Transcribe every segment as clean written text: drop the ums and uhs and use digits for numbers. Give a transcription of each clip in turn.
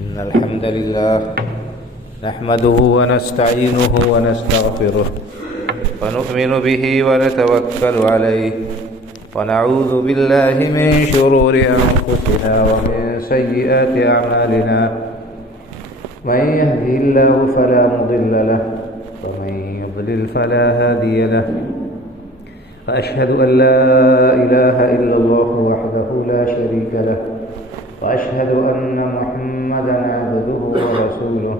إن الحمد لله نحمده ونستعينه ونستغفره ونؤمن به ونتوكل عليه ونعوذ بالله من شرور أنفسنا ومن سيئات أعمالنا من يهده الله فلا مضل له ومن يضلل فلا هادي له وأشهد أن لا إله إلا الله وحده لا شريك له وأشهد أن محمدًا عبده ورسوله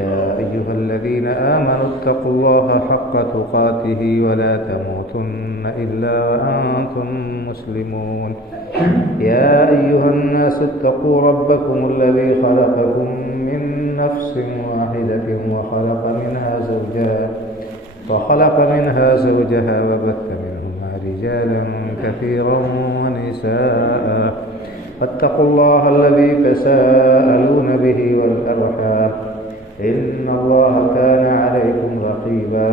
يا أيها الذين آمنوا اتقوا الله حق تقاته ولا تموتن إلا وأنتم مسلمون يا أيها الناس اتقوا ربكم الذي خلقكم من نفس واحدة وخلق منها زوجها وبث منهما رجالا كثيرا ونساء واتقوا الله الذي تساءلون به والأرحام إن الله كان عليكم رقيبا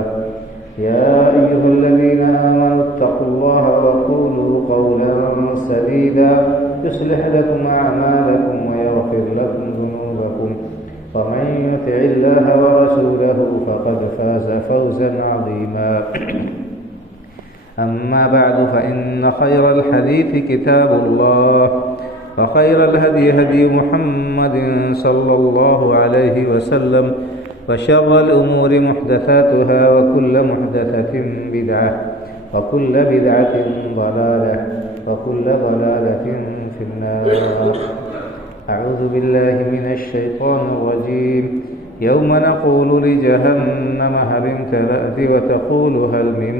يا أيها الذين آمنوا اتقوا الله وقولوا قولا سديدا يصلح لكم أعمالكم ويغفر لكم ذنوبكم ومن يطع الله ورسوله فقد فاز فوزا عظيما أما بعد فإن خير الحديث كتاب الله وخير الهدي هدي محمد صلى الله عليه وسلم وشر الأمور محدثاتها وكل محدثة بدعة وكل بدعة ضلالة وكل ضلالة في النار. أعوذ بالله من الشيطان الرجيم. يوم نقول لجهنم هل امتلأت وتقول هل من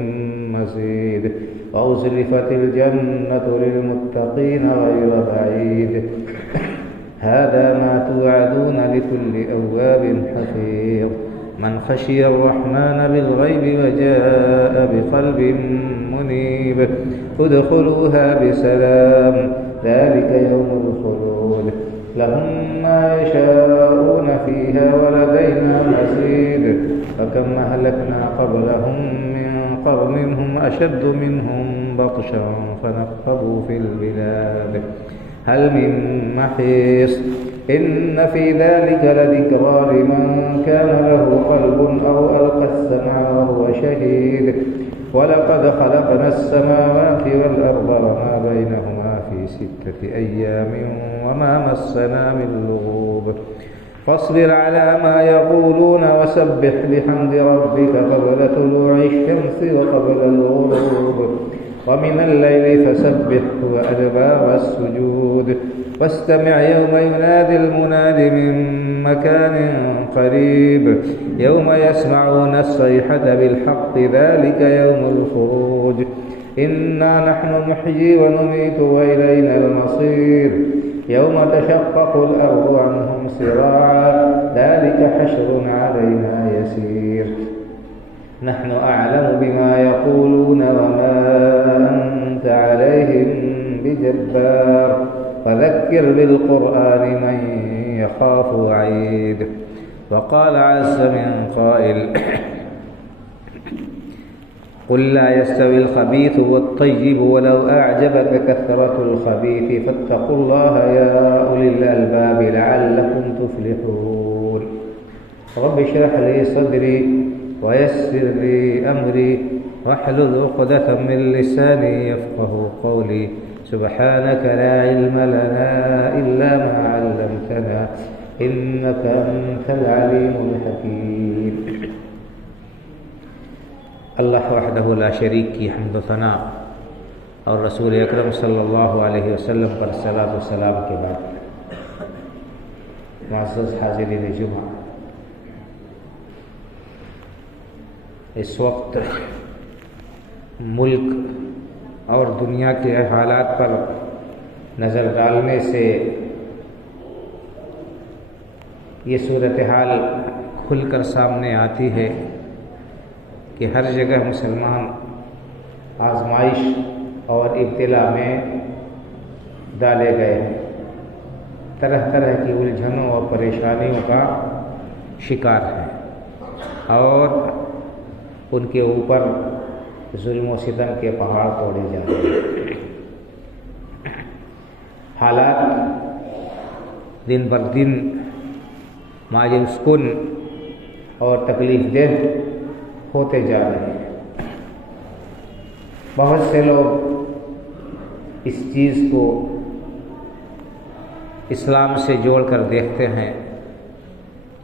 مزيد وأزلفت الجنة للمتقين غير بعيد هذا ما توعدون لكل أواب حفيظ من خشي الرحمن بالغيب وجاء بقلب منيب ادخلوها بسلام ذلك يوم الخلود لهم ما يشاءون فيها ولدينا مزيد فكم أهلكنا قبلهم من قرن هم أشد منهم بطشا فنقبوا في البلاد هل من محيص إن في ذلك لذكرى لمن كان له قلب أو ألقى السمع وهو شهيد ولقد خلقنا السماوات والأرض وما بينهما في 6 أيام وما مسنا من لغوب فاصبر على ما يقولون وسبح بحمد ربك قبل طلوع الشمس وقبل الغروب ومن الليل فسبحه وأدبار السجود واستمع يوم ينادي المناد من مكان قريب يوم يسمعون الصيحة بالحق ذلك يوم الخروج إنا نحن نحيي ونميت وإلينا المصير يوم تشقق الأرض عنهم سراعا ذلك حشر علينا يسير نحن أعلم بما يقولون وما أنت عليهم بجبار فذكر بالقرآن من يخاف وعيد. وقال عز من قائل قل لا يستوي الخبيث والطيب ولو أعجبك كثرة الخبيث فاتقوا الله يا أولي الألباب لعلكم تفلحون. رب اشرح لي صدري ويسر لي أمري واحلل عقدة من لساني يفقه قولي سبحانك لا علم لنا إلا ما علمتنا إنك أنت العليم الحكيم. اللہ وحدہ لا شریک کی حمد و ثنا اور رسول اکرم صلی اللہ علیہ وسلم پر صلاۃ و سلام کے بعد معزز حاضرین جمعہ، اس وقت ملک اور دنیا کے حالات پر نظر ڈالنے سے یہ صورتحال کھل کر سامنے آتی ہے کہ ہر جگہ مسلمان آزمائش اور ابتلا میں ڈالے گئے ہیں، طرح طرح کی الجھنوں اور پریشانیوں کا شکار ہیں اور ان کے اوپر ظلم و ستم کے پہاڑ توڑے جا رہے ہیں۔ حالات دن بر دن مایوس کن اور تکلیف دہ ہوتے جا رہے ہیں۔ بہت سے لوگ اس چیز کو اسلام سے جوڑ کر دیکھتے ہیں،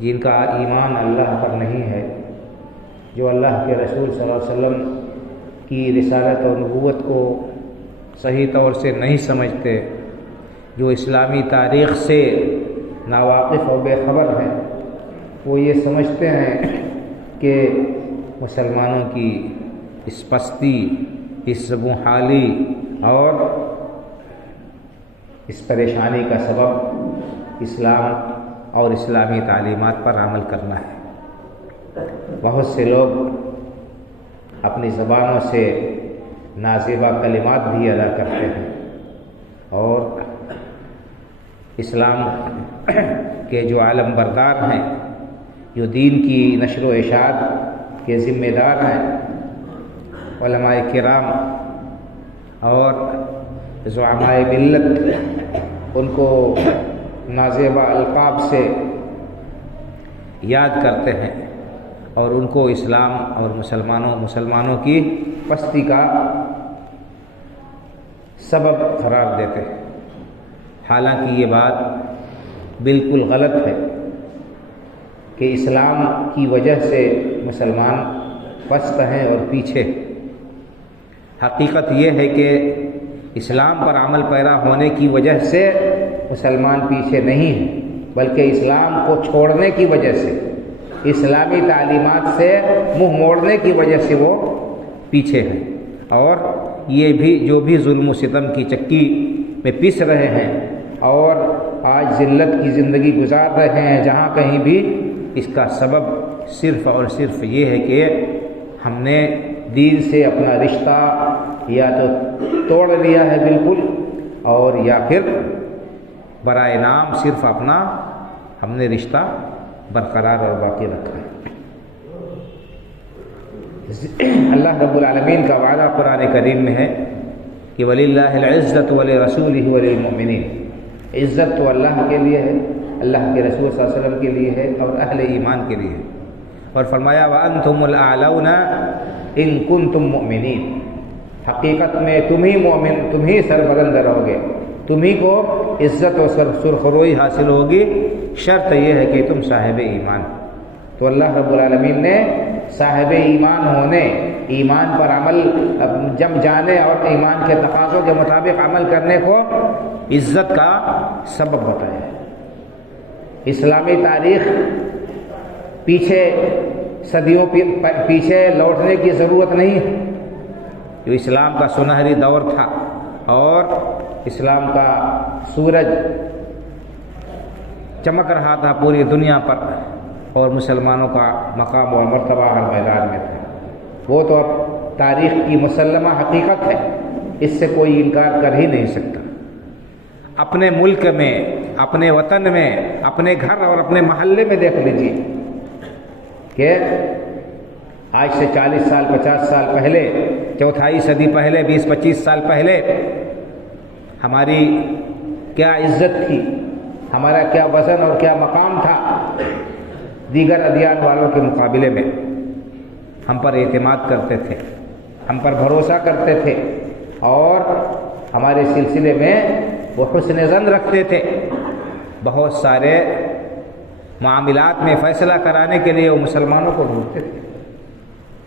جن کا ایمان اللہ پر نہیں ہے، جو اللہ کے رسول صلی اللہ علیہ وسلم کی رسالت اور نبوت کو صحیح طور سے نہیں سمجھتے، جو اسلامی تاریخ سے ناواقف و بے خبر ہیں، وہ یہ سمجھتے ہیں کہ مسلمانوں کی اس پستی، اس زبوں حالی اور اس پریشانی کا سبب اسلام اور اسلامی تعلیمات پر عمل کرنا ہے۔ بہت سے لوگ اپنی زبانوں سے نازیبا کلمات بھی ادا کرتے ہیں اور اسلام کے جو عالم بردار ہیں، جو دین کی نشر و اشاعت کے ذمہ دار ہیں، علماء کرام اور زعماء ملت، ان کو نازیبا القاب سے یاد کرتے ہیں اور ان کو اسلام اور مسلمانوں کی پستی کا سبب قرار دیتے ہیں۔ حالانکہ یہ بات بالکل غلط ہے کہ اسلام کی وجہ سے مسلمان پست ہیں اور پیچھے۔ حقیقت یہ ہے کہ اسلام پر عمل پیرا ہونے کی وجہ سے مسلمان پیچھے نہیں ہیں، بلکہ اسلام کو چھوڑنے کی وجہ سے، اسلامی تعلیمات سے منہ موڑنے کی وجہ سے وہ پیچھے ہیں، اور یہ بھی جو بھی ظلم و ستم کی چکی میں پیس رہے ہیں اور آج ذلت کی زندگی گزار رہے ہیں، جہاں کہیں بھی اس کا سبب صرف اور صرف یہ ہے کہ ہم نے دین سے اپنا رشتہ یا تو توڑ لیا ہے بالکل، اور یا پھر برائے نام صرف اپنا ہم نے رشتہ برقرار اور باقی رکھا ہے۔ اللہ رب العالمین کا وعدہ قرآن کریم میں ہے کہ وَلِلَّهِ الْعِزَّةُ وَلِرَسُولِهِ وَلِلْمُؤْمِنِينَ، عزت تو اللہ کے لیے ہے، اللہ کے رسول صلی اللہ علیہ وسلم کے لیے ہے اور اہل ایمان کے لیے ہے، اور فرمایا وَأَنْتُمُ الْأَعْلَوْنَ إِن كُنتُم مُؤْمِنِينَ، حقیقت میں تم ہی مومن، تم ہی سربلند رہو گے، تم ہی کو عزت و سرخروئی حاصل ہوگی، شرط یہ ہے کہ تم صاحب ایمان۔ تو اللہ رب العالمین نے صاحب ایمان ہونے، ایمان پر عمل جم جانے اور ایمان کے تقاضوں کے مطابق عمل کرنے کو عزت کا سبب بتایا ہے۔ اسلامی تاریخ پیچھے صدیوں پیچھے لوٹنے کی ضرورت نہیں ہے۔ جو اسلام کا سنہری دور تھا اور اسلام کا سورج چمک رہا تھا پوری دنیا پر، اور مسلمانوں کا مقام و مرتبہ ہر میدان میں تھا، وہ تو اب تاریخ کی مسلمہ حقیقت ہے، اس سے کوئی انکار کر ہی نہیں سکتا۔ اپنے ملک میں، اپنے وطن میں، اپنے گھر اور اپنے محلے میں دیکھ لیجیے کہ آج سے 40 سال 50 سال پہلے، چوتھائی صدی پہلے، 20-25 سال پہلے ہماری کیا عزت تھی، ہمارا کیا وزن اور کیا مقام تھا دیگر ادیان والوں کے مقابلے میں۔ ہم پر اعتماد کرتے تھے، ہم پر بھروسہ کرتے تھے، اور ہمارے سلسلے میں وہ حسن ظن رکھتے تھے۔ بہت سارے معاملات میں فیصلہ کرانے کے لیے وہ مسلمانوں کو ڈھونڈتے تھے،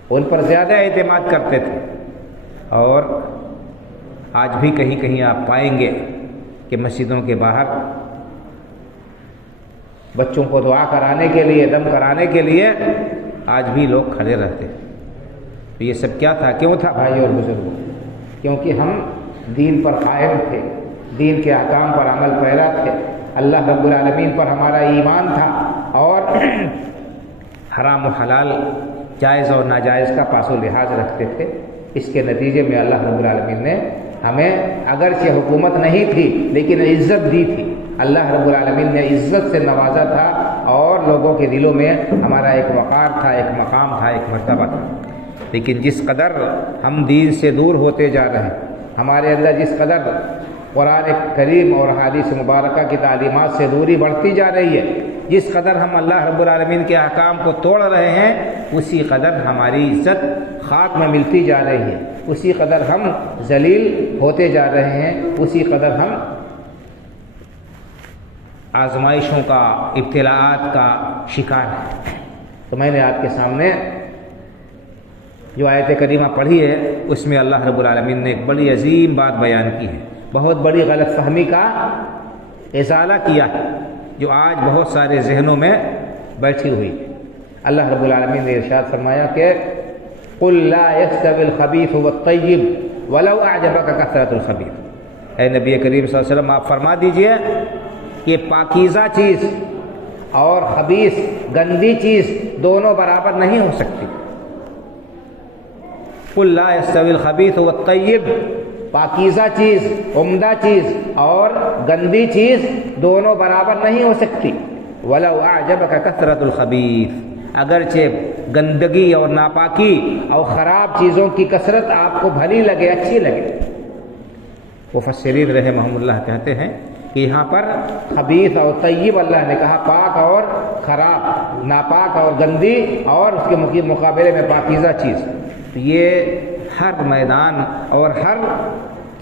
ان پر زیادہ اعتماد کرتے تھے۔ اور آج بھی کہیں کہیں آپ پائیں گے کہ مسجدوں کے باہر بچوں کو دعا کرانے کے لیے، دم کرانے کے لیے آج بھی لوگ کھڑے رہتے ہیں۔ تو یہ سب کیا تھا، کیوں تھا بھائی اور بزرگوں؟ کیونکہ ہم دین پر قائم تھے، دین کے احکام پر عمل پیرا تھے، اللہ رب العالمین پر ہمارا ایمان تھا، اور حرام و حلال، جائز اور ناجائز کا پاس و لحاظ رکھتے تھے۔ اس کے نتیجے میں اللہ رب العالمین نے ہمیں اگرچہ حکومت نہیں تھی لیکن عزت دی تھی، اللہ رب العالمین نے عزت سے نوازا تھا، اور لوگوں کے دلوں میں ہمارا ایک وقار تھا، ایک مقام تھا، ایک مرتبہ تھا۔ لیکن جس قدر ہم دین سے دور ہوتے جا رہے ہیں، ہمارے اندر جس قدر قرآن کریم اور حدیث مبارکہ کی تعلیمات سے دوری بڑھتی جا رہی ہے، جس قدر ہم اللہ رب العالمین کے احکام کو توڑ رہے ہیں اسی قدر ہماری عزت خاک میں ملتی جا رہی ہے، اسی قدر ہم ذلیل ہوتے جا رہے ہیں، اسی قدر ہم آزمائشوں کا، ابتلاءات کا شکار ہیں۔ تو میں نے آپ کے سامنے جو آیت کریمہ پڑھی ہے اس میں اللہ رب العالمین نے ایک بڑی عظیم بات بیان کی ہے، بہت بڑی غلط فہمی کا ازالہ کیا ہے جو آج بہت سارے ذہنوں میں بیٹھی ہوئی۔ اللہ رب العالمین نے ارشاد فرمایا کہ قل لا يستوي الخبيث والطيب ولو اعجبك كثرة الخبيث، اے نبی کریم صلی اللہ علیہ وسلم آپ فرما دیجئے کہ پاکیزہ چیز اور خبیث گندی چیز دونوں برابر نہیں ہو سکتی۔ قل لا يستوي الخبيث والطيب، پاکیزہ چیز، عمدہ چیز اور گندی چیز دونوں برابر نہیں ہو سکتی۔ وَلَوْ أَعْجَبَكَ كَثْرَةُ الْخَبِيثِ، اگرچہ گندگی اور ناپاکی اور خراب چیزوں کی کثرت آپ کو بھلی لگے، اچھی لگے۔ مفسرین رحمہم اللہ کہتے ہیں کہ یہاں پر خبیث اور طیب اللہ نے کہا، پاک اور خراب، ناپاک اور گندی، اور اس کے مقابلے میں پاکیزہ چیز، یہ ہر میدان اور ہر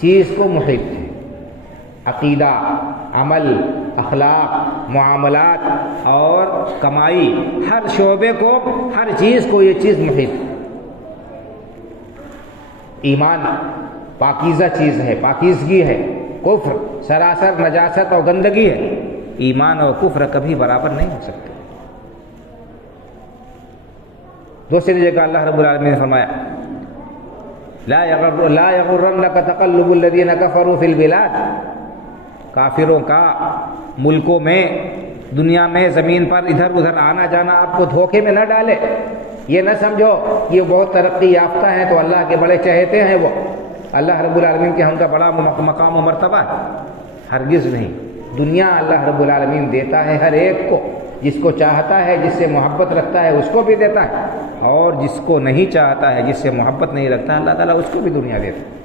چیز کو محیط ہے۔ عقیدہ، عمل، اخلاق، معاملات اور کمائی، ہر شعبے کو، ہر چیز کو یہ چیز محیط ہے۔ ایمان پاکیزہ چیز ہے، پاکیزگی ہے، کفر سراسر نجاست اور گندگی ہے۔ ایمان اور کفر کبھی برابر نہیں ہو سکتے۔ دوسری جگہ اللہ رب العالمین نے فرمایا لا یغرنک تقلب الذین کفروا فی البلاد، کافروں کا ملکوں میں، دنیا میں، زمین پر ادھر ادھر آنا جانا آپ کو دھوکے میں نہ ڈالے۔ یہ نہ سمجھو یہ بہت ترقی یافتہ ہیں تو اللہ کے بڑے چہیتے ہیں، وہ اللہ رب العالمین کے ہم کا بڑا مقام و مرتبہ ہے، ہرگز نہیں۔ دنیا اللہ رب العالمین دیتا ہے ہر ایک کو، جس کو چاہتا ہے، جس سے محبت رکھتا ہے اس کو بھی دیتا ہے، اور جس کو نہیں چاہتا ہے، جس سے محبت نہیں رکھتا ہے، اللہ تعالیٰ اس کو بھی دنیا دیتا ہے۔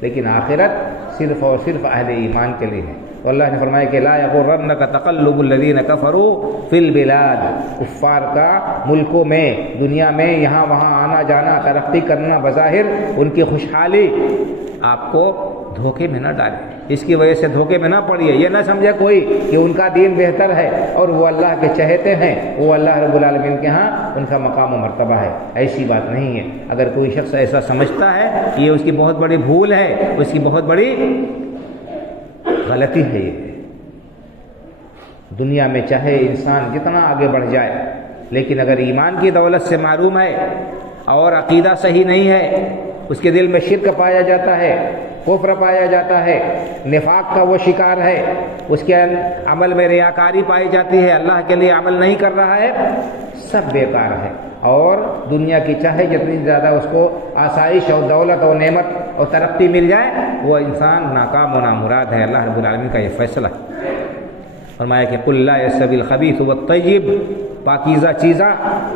لیکن آخرت صرف اور صرف اہل ایمان کے لیے ہے۔ تو اللہ نے فرمایا کہ لا یغرنک تقلب الذین کفروا فی البلاد، کفار کا ملکوں میں، دنیا میں یہاں وہاں آنا جانا، ترقی کرنا، بظاہر ان کی خوشحالی آپ کو دھوکے میں نہ ڈالے، اس کی وجہ سے دھوکے میں نہ پڑیے۔ یہ نہ سمجھے کوئی کہ ان کا دین بہتر ہے اور وہ اللہ کے چہتے ہیں، وہ اللہ رب العالمین کے ہاں ان کا مقام و مرتبہ ہے، ایسی بات نہیں ہے۔ اگر کوئی شخص ایسا سمجھتا ہے یہ اس کی بہت بڑی بھول ہے، اس کی بہت بڑی غلطی ہے۔ یہ دنیا میں چاہے انسان جتنا آگے بڑھ جائے، لیکن اگر ایمان کی دولت سے محروم ہے اور عقیدہ صحیح نہیں ہے، اس کے دل میں شرک پایا جاتا ہے، کفر پایا جاتا ہے، نفاق کا وہ شکار ہے، اس کے عمل میں ریاکاری پائی جاتی ہے، اللہ کے لیے عمل نہیں کر رہا ہے، سب بیکار ہے۔ اور دنیا کی چاہے جتنی زیادہ اس کو آسائش اور دولت اور نعمت اور ترقی مل جائے، وہ انسان ناکام و نامراد ہے۔ اللہ رب العالمین کا یہ فیصلہ ہے۔ فرمایا کہ قل لا یستوی الخبیث والطیب، پاکیزہ چیزیں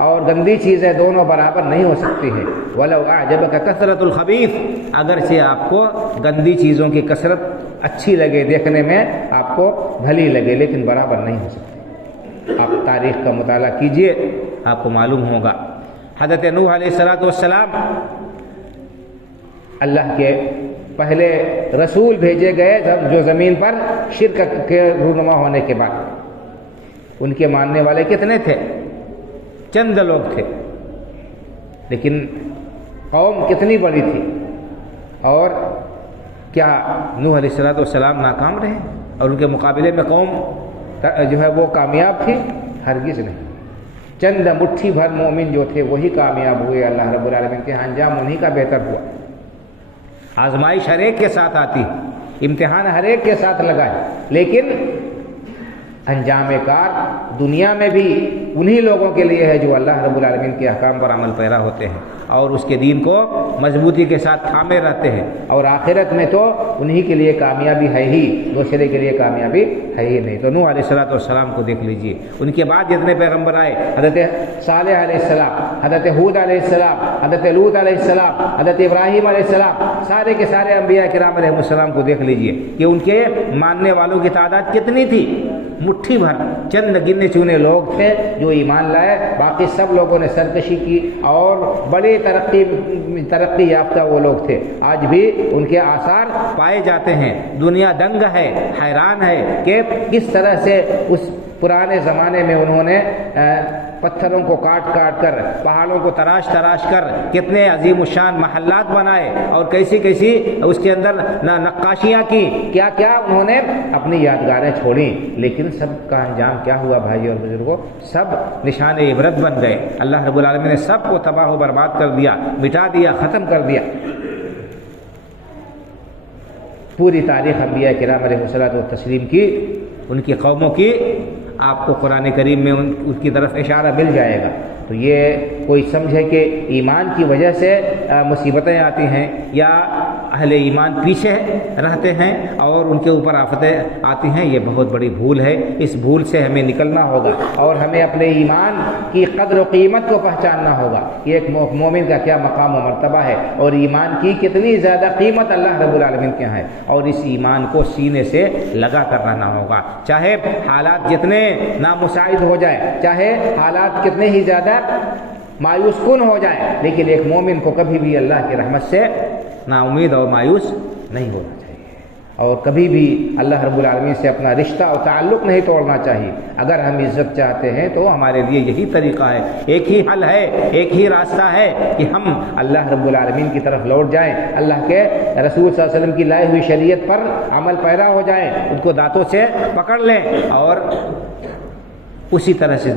اور گندی چیزیں دونوں برابر نہیں ہو سکتی ہیں۔ ولو اعجبک کثرۃ الخبیث، اگرچہ آپ کو گندی چیزوں کی کثرت اچھی لگے، دیکھنے میں آپ کو بھلی لگے، لیکن برابر نہیں ہو سکتی۔ آپ تاریخ کا مطالعہ کیجئے، آپ کو معلوم ہوگا۔ حضرت نوح علیہ السلام اللہ کے پہلے رسول بھیجے گئے جو زمین پر شرک کے رونما ہونے کے بعد، ان کے ماننے والے کتنے تھے؟ چند لوگ تھے، لیکن قوم کتنی بڑی تھی۔ اور کیا نوح علیہ السلام ناکام رہے اور ان کے مقابلے میں قوم جو ہے وہ کامیاب تھی؟ ہرگز نہیں۔ چند مٹھی بھر مومن جو تھے وہی کامیاب ہوئے، اللہ رب العالمین کے انجام انہی کا بہتر ہوا۔ آزمائش ہر ایک کے ساتھ آتی، امتحان ہر ایک کے ساتھ لگا ہے، لیکن انجام کار دنیا میں بھی انہی لوگوں کے لیے ہے جو اللہ رب العالمین کے احکام پر عمل پیرا ہوتے ہیں اور اس کے دین کو مضبوطی کے ساتھ تھامے رہتے ہیں، اور آخرت میں تو انہی کے لیے کامیابی ہے ہی، دوسرے کے لیے کامیابی ہے ہی نہیں۔ تو نوح علیہ السلام کو دیکھ لیجئے، ان کے بعد جتنے پیغمبر آئے، حضرت صالح علیہ السلام، حضرت ہود علیہ السلام، حضرت لوط علیہ السلام، حضرت ابراہیم علیہ السلام، سارے کے سارے انبیاء کرام علیہ السلام کو دیکھ لیجئے کہ ان کے ماننے والوں کی تعداد کتنی تھی، مٹھی بھر، چند گنے چنے لوگ تھے جو ایمان لائے، باقی سب لوگوں نے سرکشی کی اور بڑی ترقی یافتہ وہ لوگ تھے۔ آج بھی ان کے آثار پائے جاتے ہیں، دنیا دنگ ہے، حیران ہے کہ کس طرح سے اس پرانے زمانے میں انہوں نے پتھروں کو کاٹ کاٹ کر، پہاڑوں کو تراش تراش کر کتنے عظیم الشان محلات بنائے اور کیسی کیسی اس کے اندر نقاشیاں کی، کیا کیا انہوں نے اپنی یادگاریں چھوڑیں، لیکن سب کا انجام کیا ہوا بھائی اور بزرگوں؟ سب نشان عبرت بن گئے۔ اللہ رب العالمین نے سب کو تباہ و برباد کر دیا، مٹا دیا، ختم کر دیا۔ پوری تاریخ انبیاء کرام علیہ الصلوۃ والتسلیم کی، ان کی قوموں کی، آپ کو قرآن کریم میں ان کی طرف اشارہ مل جائے گا۔ تو یہ کوئی سمجھے کہ ایمان کی وجہ سے مصیبتیں آتی ہیں یا اہل ایمان پیچھے رہتے ہیں اور ان کے اوپر آفتیں آتی ہیں، یہ بہت بڑی بھول ہے۔ اس بھول سے ہمیں نکلنا ہوگا اور ہمیں اپنے ایمان کی قدر و قیمت کو پہچاننا ہوگا کہ ایک مومن کا کیا مقام و مرتبہ ہے اور ایمان کی کتنی زیادہ قیمت اللہ رب العالمین کے ہیں، اور اس ایمان کو سینے سے لگا کر رہنا ہوگا، چاہے حالات جتنے نامساعد ہو جائیں، چاہے حالات کتنے ہی زیادہ مایوس کن ہو جائیں، لیکن ایک مومن کو کبھی بھی اللہ کی رحمت سے نا امید اور مایوس نہیں ہونا چاہیے، اور کبھی بھی اللہ رب العالمین سے اپنا رشتہ اور تعلق نہیں توڑنا چاہیے۔ اگر ہم عزت چاہتے ہیں تو ہمارے لیے یہی طریقہ ہے، ایک ہی حل ہے، ایک ہی راستہ ہے کہ ہم اللہ رب العالمین کی طرف لوٹ جائیں، اللہ کے رسول صلی اللہ علیہ وسلم کی لائی ہوئی شریعت پر عمل پیرا ہو جائیں، ان کو دانتوں سے پکڑ لیں اور اسی طرح سے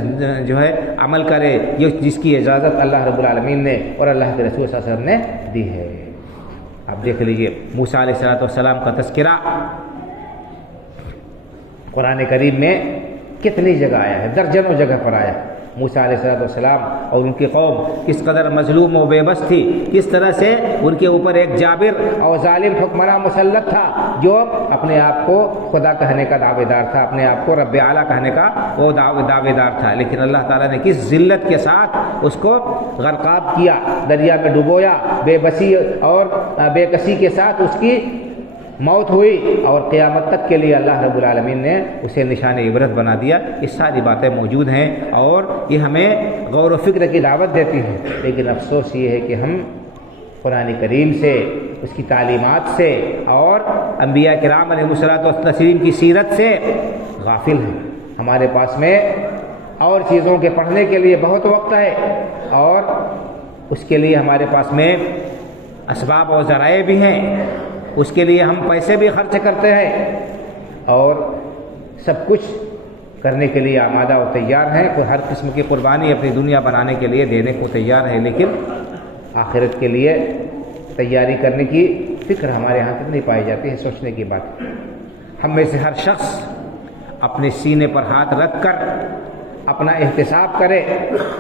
جو ہے عمل کرے جس کی اجازت اللہ رب العالمین نے اور اللہ کے رسول صلی اللہ علیہ وسلم نے دی ہے۔ آپ دیکھ لیجئے موسیٰ علیہ السلام کا تذکرہ قرآن کریم میں کتنی جگہ آیا ہے، درجنوں جگہ پر آیا ہے۔ موسیٰ علیہ السلام اور ان کی قوم کس قدر مظلوم و بے بس تھی، کس طرح سے ان کے اوپر ایک جابر اور ظالم حکمراں مسلط تھا جو اپنے آپ کو خدا کہنے کا دعوے دار تھا، اپنے آپ کو رب اعلیٰ کہنے کا وہ دعوے دار تھا، لیکن اللہ تعالیٰ نے کس ذلت کے ساتھ اس کو غرقاب کیا، دریا میں ڈبویا، بے بسی اور بے کسی کے ساتھ اس کی موت ہوئی، اور قیامت تک کے لیے اللہ رب العالمین نے اسے نشان عبرت بنا دیا۔ یہ ساری باتیں موجود ہیں اور یہ ہمیں غور و فکر کی دعوت دیتی ہیں، لیکن افسوس یہ ہے کہ ہم قرآن کریم سے، اس کی تعلیمات سے اور انبیاء کرام علیہ الصلوۃ والتسلیم کی سیرت سے غافل ہیں۔ ہمارے پاس میں اور چیزوں کے پڑھنے کے لیے بہت وقت ہے اور اس کے لیے ہمارے پاس میں اسباب اور ذرائع بھی ہیں، اس کے لیے ہم پیسے بھی خرچ کرتے ہیں اور سب کچھ کرنے کے لیے آمادہ و تیار ہیں، کوئی ہر قسم کی قربانی اپنی دنیا بنانے کے لیے دینے کو تیار ہے، لیکن آخرت کے لیے تیاری کرنے کی فکر ہمارے یہاں تک نہیں پائی جاتی ہے۔ سوچنے کی بات، ہم میں سے ہر شخص اپنے سینے پر ہاتھ رکھ کر اپنا احتساب کرے،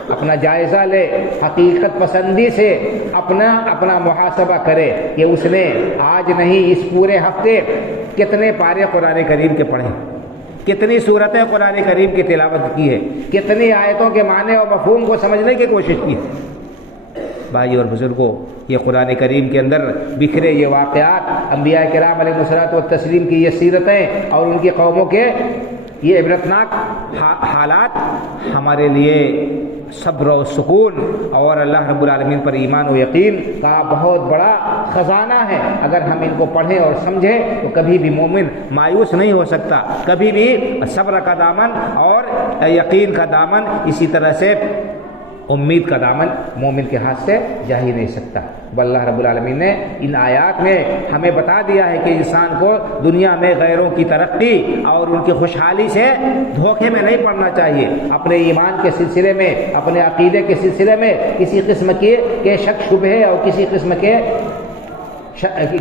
اپنا جائزہ لے، حقیقت پسندی سے اپنا محاسبہ کرے کہ اس نے آج نہیں اس پورے ہفتے کتنے پارے قرآن کریم کے پڑھے، کتنی سورتیں قرآن کریم کی تلاوت کی ہے، کتنی آیتوں کے معنی اور مفہوم کو سمجھنے کی کوشش کی ہے۔ بھائی اور بزرگوں، یہ قرآن کریم کے اندر بکھرے یہ واقعات، انبیاء کرام علیہ الصلوۃ والتسلیم کی یہ سیرتیں اور ان کی قوموں کے یہ عبرتناک حالات ہمارے لیے صبر و سکون اور اللہ رب العالمین پر ایمان و یقین کا بہت بڑا خزانہ ہے۔ اگر ہم ان کو پڑھیں اور سمجھیں تو کبھی بھی مومن مایوس نہیں ہو سکتا، کبھی بھی صبر کا دامن اور یقین کا دامن، اسی طرح سے امید کا دامن مومن کے ہاتھ سے جا ہی نہیں سکتا۔ اللہ رب العالمین نے ان آیات میں ہمیں بتا دیا ہے کہ انسان کو دنیا میں غیروں کی ترقی اور ان کی خوشحالی سے دھوکے میں نہیں پڑنا چاہیے، اپنے ایمان کے سلسلے میں، اپنے عقیدے کے سلسلے میں کسی قسم کے شک شبہے اور کسی قسم کے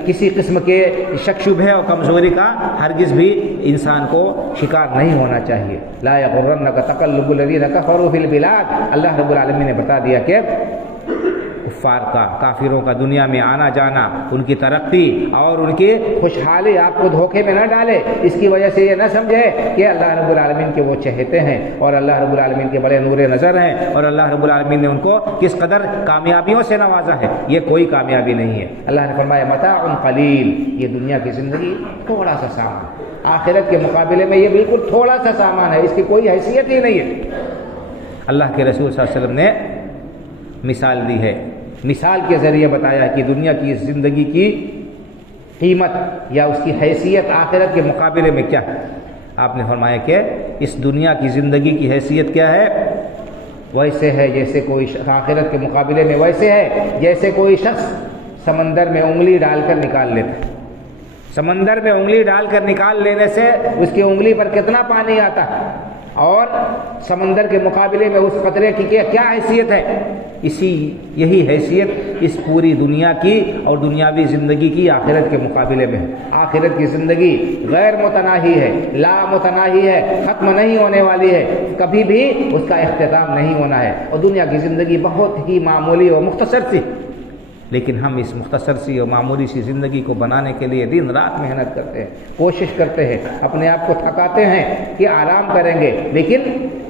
کسی قسم کے شک شبہ اور کمزوری کا ہرگز بھی انسان کو شکار نہیں ہونا چاہیے۔ لا یغرنک تقلب الذین کفروا فی البلاد، اللہ رب العالمین نے بتا دیا کہ کفار کا، کافروں کا دنیا میں آنا جانا، ان کی ترقی اور ان کی خوشحالی آپ کو دھوکے میں نہ ڈالے، اس کی وجہ سے یہ نہ سمجھے کہ اللہ رب العالمین کے وہ چہتے ہیں اور اللہ رب العالمین کے بڑے نور نظر ہیں اور اللہ رب العالمین نے ان کو کس قدر کامیابیوں سے نوازا ہے۔ یہ کوئی کامیابی نہیں ہے۔ اللہ نے فرمایا متاع قلیل، یہ دنیا کی زندگی تھوڑا سا سامان، آخرت کے مقابلے میں یہ بالکل تھوڑا سا سامان ہے، اس کی کوئی حیثیت ہی نہیں ہے۔ اللہ کے رسول صلی اللہ علیہ وسلم نے مثال دی ہے، مثال کے ذریعے بتایا کہ دنیا کی اس زندگی کی قیمت یا اس کی حیثیت آخرت کے مقابلے میں کیا ہے۔ آپ نے فرمایا کہ اس دنیا کی زندگی کی حیثیت کیا ہے، ویسے ہے جیسے کوئی آخرت کے مقابلے میں ویسے ہے جیسے کوئی شخص سمندر میں انگلی ڈال کر نکال لیتا ہے۔ سمندر میں انگلی ڈال کر نکال لینے سے اس کی انگلی پر کتنا پانی آتا ہے اور سمندر کے مقابلے میں اس قطرے کی کیا حیثیت ہے۔ یہی حیثیت اس پوری دنیا کی اور دنیاوی زندگی کی آخرت کے مقابلے میں ہے۔ آخرت کی زندگی غیر متناہی ہے، لا متناہی ہے، ختم نہیں ہونے والی ہے، کبھی بھی اس کا اختتام نہیں ہونا ہے، اور دنیا کی زندگی بہت ہی معمولی اور مختصر سی، لیکن ہم اس مختصر سی اور معمولی سی زندگی کو بنانے کے لیے دن رات محنت کرتے ہیں، کوشش کرتے ہیں، اپنے آپ کو تھکاتے ہیں کہ آرام کریں گے، لیکن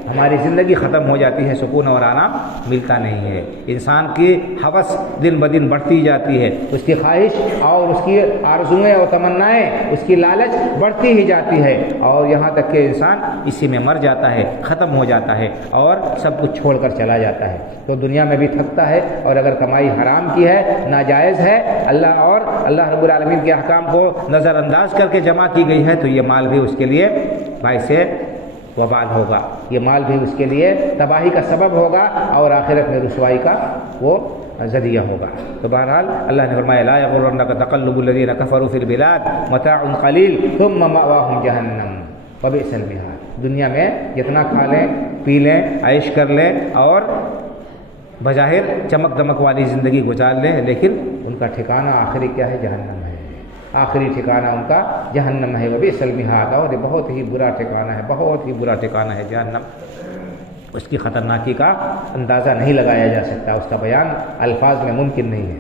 ہماری زندگی ختم ہو جاتی ہے، سکون اور آرام ملتا نہیں ہے۔ انسان کی ہوس دن بدن بڑھتی جاتی ہے، اس کی خواہش اور اس کی آرزوئیں اور تمنائیں، اس کی لالچ بڑھتی ہی جاتی ہے، اور یہاں تک کہ انسان اسی میں مر جاتا ہے، ختم ہو جاتا ہے اور سب کچھ چھوڑ کر چلا جاتا ہے۔ تو دنیا میں بھی تھکتا ہے، اور اگر کمائی حرام کی ہے، ناجائز ہے، اللہ رب العالمین کے احکام کو نظر انداز کر کے جمع کی گئی ہے، تو یہ مال بھی اس کے لیے باعث وبال ہوگا، یہ مال بھی اس کے لیے تباہی کا سبب ہوگا اور آخرت میں رسوائی کا وہ ذریعہ ہوگا۔ تو بہرحال اللہ نے فرمایا لا یغرنک تقلب الذین کفروا فی البلاد متاع قلیل ثم مأواہم جہنم وبئس المہاد۔ دنیا میں جتنا کھا لیں، پی لیں، عیش کر لیں اور بظاہر چمک دمک والی زندگی گزار لیں، لیکن ان کا ٹھکانہ آخری کیا ہے؟ جہنم ہے۔ آخری ٹھکانہ ان کا جہنم ہے، وبئس المہاد، اور یہ بہت ہی برا ٹھکانہ ہے، بہت ہی برا ٹھکانہ ہے جہنم۔ اس کی خطرناکی کا اندازہ نہیں لگایا جا سکتا، اس کا بیان الفاظ میں ممکن نہیں ہے۔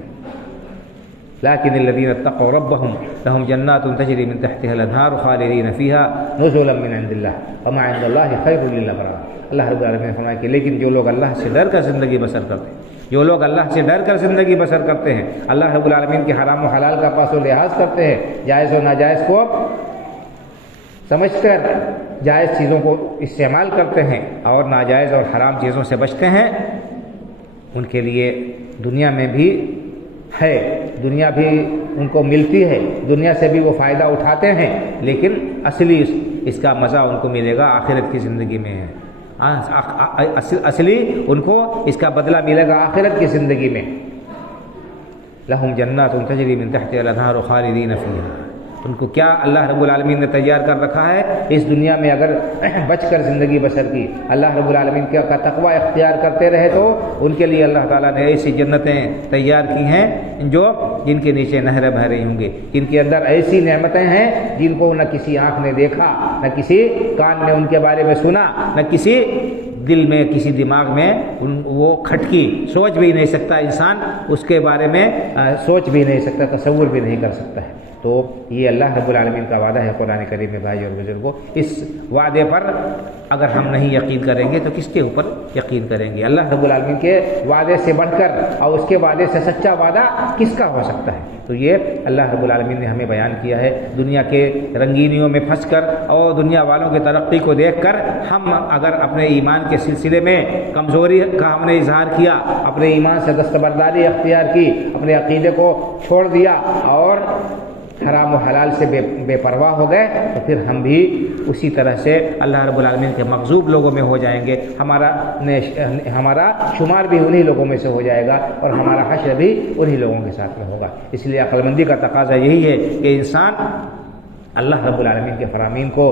لیکن الذین اتقوا ربهم لهم جنات تجری من تحتها الانہار خالدین فیہا نزلا من عند اللہ وما عند اللہ خیر للابرار۔ اللہ رب العالمین نے فرمایا کہ لیکن جو لوگ اللہ سے ڈر کر زندگی بسر کرتے ہیں، جو لوگ اللہ سے ڈر کر زندگی بسر کرتے ہیں، اللہ رب العالمین کے حرام و حلال کا پاس و لحاظ کرتے ہیں، جائز و ناجائز کو سمجھ کر جائز چیزوں کو استعمال کرتے ہیں اور ناجائز اور حرام چیزوں سے بچتے ہیں، ان کے لیے دنیا میں بھی ہے، دنیا بھی ان کو ملتی ہے، دنیا سے بھی وہ فائدہ اٹھاتے ہیں، لیکن اصلی اس کا مزہ ان کو ملے گا آخرت کی زندگی میں ہے۔ اصلی ان کو اس کا بدلہ ملے گا آخرت کی زندگی میں۔ لہم جنات تجری من تحتها الانہار خالدین فیہا، ان کو کیا اللہ رب العالمین نے تیار کر رکھا ہے اس دنیا میں؟ اگر بچ کر زندگی بسر کی، اللہ رب العالمین کا تقوی اختیار کرتے رہے، تو ان کے لیے اللہ تعالیٰ نے ایسی جنتیں تیار کی ہیں جن کے نیچے نہریں بہہ رہی ہوں گی، جن کے اندر ایسی نعمتیں ہیں جن کو نہ کسی آنکھ نے دیکھا، نہ کسی کان نے ان کے بارے میں سنا، نہ کسی دل میں، کسی دماغ میں وہ کھٹکی، سوچ بھی نہیں سکتا انسان، اس کے بارے میں سوچ بھی نہیں سکتا، تصور بھی نہیں کر سکتا ہے۔ تو یہ اللہ رب العالمین کا وعدہ ہے قرآن کریم میں بھائی اور بزرگوں۔ اس وعدے پر اگر ہم نہیں یقین کریں گے تو کس کے اوپر یقین کریں گے؟ اللہ رب العالمین کے وعدے سے بڑھ کر اور اس کے وعدے سے سچا وعدہ کس کا ہو سکتا ہے؟ تو یہ اللہ رب العالمین نے ہمیں بیان کیا ہے۔ دنیا کے رنگینیوں میں پھنس کر اور دنیا والوں کی ترقی کو دیکھ کر ہم اگر اپنے ایمان کے سلسلے میں کمزوری کا ہم نے اظہار کیا، اپنے ایمان سے دستبرداری اختیار کی، اپنے عقیدے کو چھوڑ دیا اور حرام و حلال سے بے پرواہ ہو گئے، تو پھر ہم بھی اسی طرح سے اللہ رب العالمین کے مغضوب لوگوں میں ہو جائیں گے، ہمارا شمار بھی انہی لوگوں میں سے ہو جائے گا اور ہمارا حشر بھی انہی لوگوں کے ساتھ میں ہوگا۔ اس لیے عقل مندی کا تقاضا یہی ہے کہ انسان اللہ رب العالمین کے فرامین کو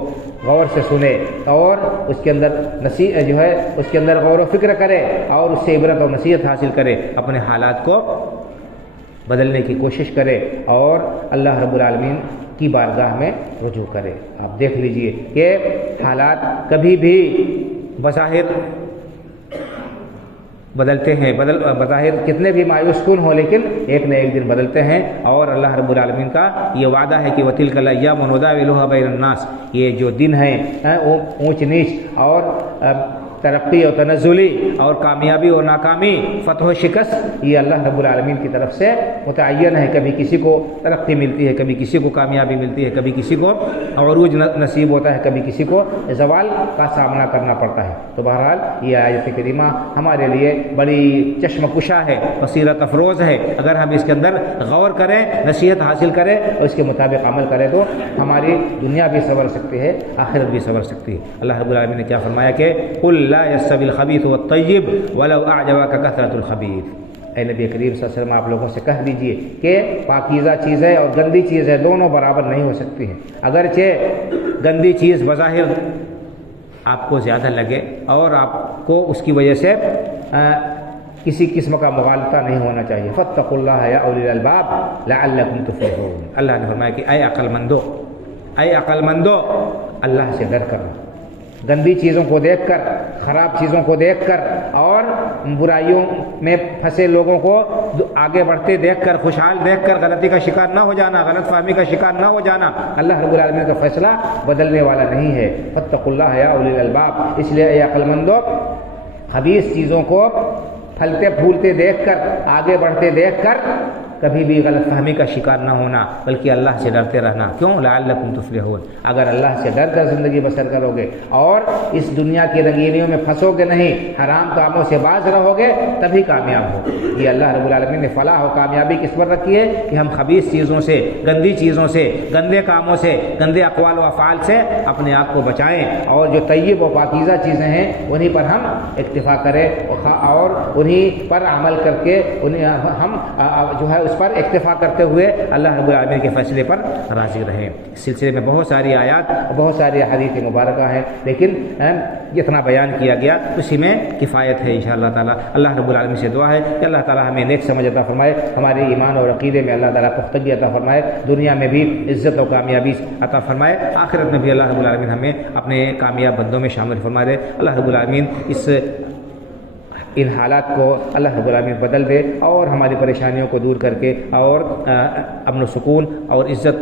غور سے سنے اور اس کے اندر اس کے اندر غور و فکر کرے اور اس سے عبرت اور نصیحت حاصل کرے، اپنے حالات کو بدلنے کی کوشش کرے اور اللہ رب العالمین کی بارگاہ میں رجوع کرے۔ آپ دیکھ لیجئے کہ حالات کبھی بھی بظاہر بدلتے ہیں، بظاہر کتنے بھی مایوس کن ہوں، لیکن ایک نہ ایک دن بدلتے ہیں، اور اللہ رب العالمین کا یہ وعدہ ہے کہ وَتِلْكَ الْأَيَّامُ نُدَاوِلُهَا بَيْنَ النَّاسِ، یہ جو دن ہیں اونچ نیچ اور ترقی اور تنزلی اور کامیابی اور ناکامی، فتح و شکست، یہ اللہ رب العالمین کی طرف سے متعین ہے۔ کبھی کسی کو ترقی ملتی ہے، کبھی کسی کو کامیابی ملتی ہے، کبھی کسی کو عروج نصیب ہوتا ہے، کبھی کسی کو زوال کا سامنا کرنا پڑتا ہے۔ تو بہرحال یہ آیت کریمہ ہمارے لیے بڑی چشم کشا ہے، بصیرت افروز ہے۔ اگر ہم اس کے اندر غور کریں، نصیحت حاصل کریں اور اس کے مطابق عمل کریں تو ہماری دنیا بھی سنور سکتی ہے، آخرت بھی سنور سکتی ہے۔ اللہ رب العالمین نے کیا فرمایا کہ قُلْ لَا يَسْتَوِي الْخَبِيثُ وَالطَّيِّبُ وَلَوْ أَعْجَبَكَ كَثْرَةُ الْخَبِيثِ، اے نبی کریم صلی اللہ علیہ وسلم آپ لوگوں سے کہہ دیجئے کہ پاکیزہ چیز ہے اور گندی چیز ہے، دونوں برابر نہیں ہو سکتی ہیں۔ اگرچہ گندی چیز بظاہر آپ کو زیادہ لگے اور آپ کو اس کی وجہ سے کسی قسم کا مغالطہ نہیں ہونا چاہیے۔ فاتقوا اللہ یا اولی الالباب لعلکم تفلحون، اللہ نے فرمایا کہ اے عقل مندو اللہ سے ڈر کر، گندی چیزوں کو دیکھ کر، خراب چیزوں کو دیکھ کر اور برائیوں میں پھنسے لوگوں کو آگے بڑھتے دیکھ کر، خوشحال دیکھ کر غلطی کا شکار نہ ہو جانا، غلط فہمی کا شکار نہ ہو جانا۔ اللہ رب العالمین کا فیصلہ بدلنے والا نہیں ہے۔ فاتقوا اللہ یا اولی الالباب، اس لیے اے عقل مندو خبیث چیزوں کو پھلتے پھولتے دیکھ کر، آگے بڑھتے دیکھ کر کبھی بھی غلط فہمی کا شکار نہ ہونا، بلکہ اللہ سے ڈرتے رہنا۔ کیوں؟ لعلکم تفلحون، اگر اللہ سے ڈر کر زندگی بسر کرو گے اور اس دنیا کی رنگینیوں میں پھنسو گے نہیں، حرام کاموں سے باز رہو گے، تبھی کامیاب ہو۔ یہ اللہ رب العالمین نے فلاح و کامیابی کس پر رکھی ہے کہ ہم خبیث چیزوں سے، گندی چیزوں سے، گندے کاموں سے، گندے اقوال و افعال سے اپنے آپ کو بچائیں، اور جو طیب و پاکیزہ چیزیں ہیں انہی پر ہم اکتفا کریں اور انہی پر عمل کر کے ہم جو ہے اس پر اکتفا کرتے ہوئے اللہ رب العالمین کے فیصلے پر راضی رہیں۔ اس سلسلے میں بہت ساری آیات، بہت ساری احادیث مبارکہ ہیں، لیکن جتنا بیان کیا گیا اسی میں کفایت ہے انشاءاللہ تعالی۔ اللہ رب العالمین سے دعا ہے کہ اللہ تعالی ہمیں نیک سمجھ عطا فرمائے، ہمارے ایمان اور عقیدے میں اللہ تعالی پختگی عطا فرمائے، دنیا میں بھی عزت و کامیابی عطا فرمائے، آخرت میں بھی اللہ رب العالمین ہمیں اپنے کامیاب بندوں میں شامل فرما دے۔ اللہ رب العالمین ان حالات کو اللہ رب العالمین بدل دے اور ہماری پریشانیوں کو دور کر کے اور امن و سکون اور عزت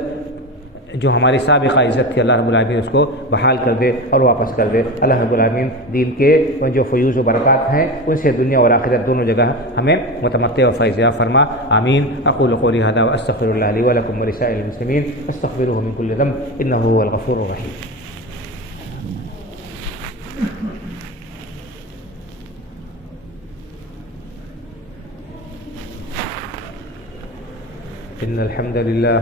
جو ہماری سابقہ عزت تھی اللہ رب العالمین اس کو بحال کر دے اور واپس کر دے۔ اللہ رب العالمین دین کے جو فیوز و برکات ہیں ان سے دنیا اور آخرت دونوں جگہ ہمیں متمتع اور فیض یاب فرما، آمین۔ اقول قولی ھذا واستغفر اللہ لی ولکم ولسائر المسلمین فاستغفروہ من کل ذنب انہ هو الغفور الرحیم۔ إن الحمد لله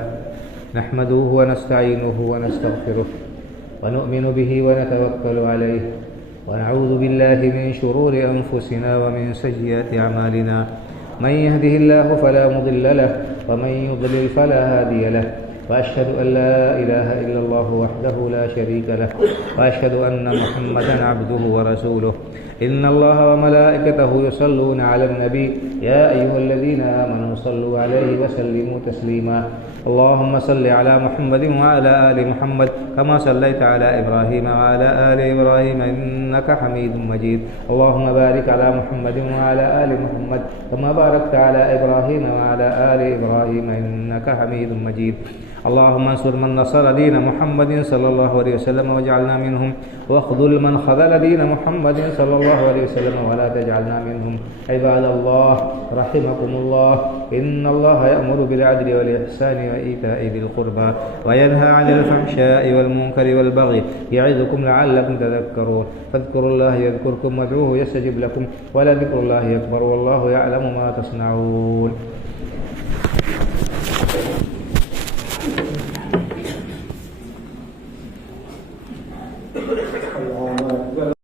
نحمده ونستعينه ونستغفره ونؤمن به ونتوكل عليه ونعوذ بالله من شرور أنفسنا ومن سيئات أعمالنا، من يهده الله فلا مضل له ومن يضلل فلا هادي له، وأشهد أن لا إله إلا الله وحده لا شريك له، وأشهد أن محمدا عبده ورسوله۔ إن الله وملائكته يصلون على النبي يا أيها الذين آمنوا صلوا عليه وسلموا تسليما، اللهم صل على محمد وعلى آل محمد كما صليت على إبراهيم وعلى آل إبراهيم إنك حميد مجيد، اللهم بارك على محمد وعلى آل محمد كما باركت على إبراهيم وعلى آل إبراهيم إنك حميد مجيد، اللهم انصر من نصر دين محمد صلى الله عليه وسلم واجعلنا منهم، واخذل من خذل دين محمد صلى الله عليه وسلم ولا تجعلنا منهم۔ عباد الله رحمكم الله، إن الله يأمر بالعدل والإحسان وإيتاء ذي القربى وينهى عن الفحشاء والمنكر والبغي يعظكم لعلكم تذكرون، فاذكروا الله يذكركم وادعوه يستجب لكم ولذكر الله أكبر والله يعلم ما تصنعون۔